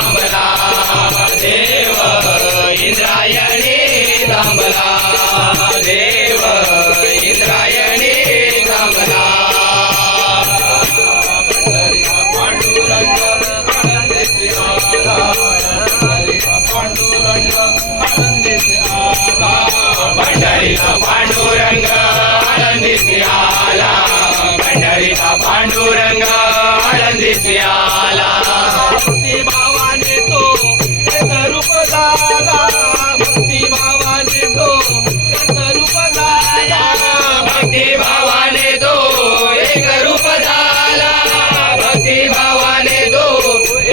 थांबला देव इंद्रायणी थांबला देव इंद्रायणी थांबला पांडुरंग आनंदीचे पांडुरंग आनंदीचे पंढरीला पांडुरंग आला पांडुरंग आनंदीचे आला.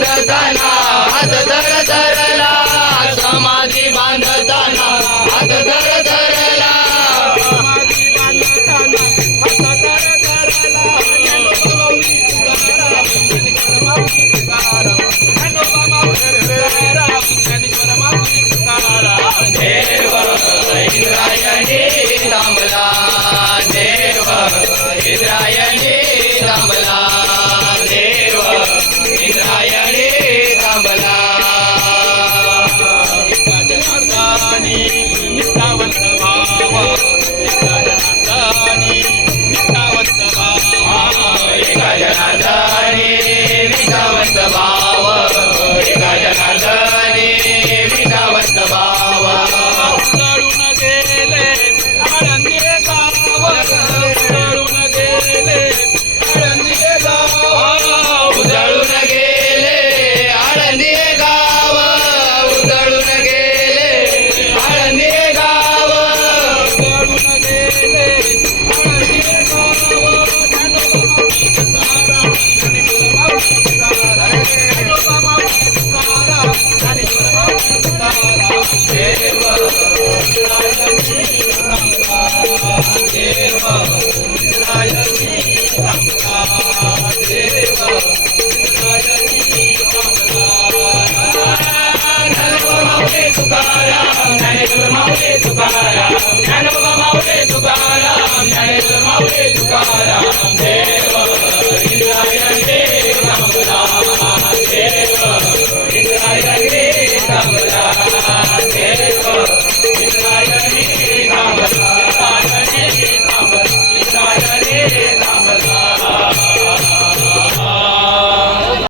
बांधताना हात धर धरला समाधी बांधताना हात धर धरला देव इंद्रायणी रामला देव इंद्रायणी रामला Bye.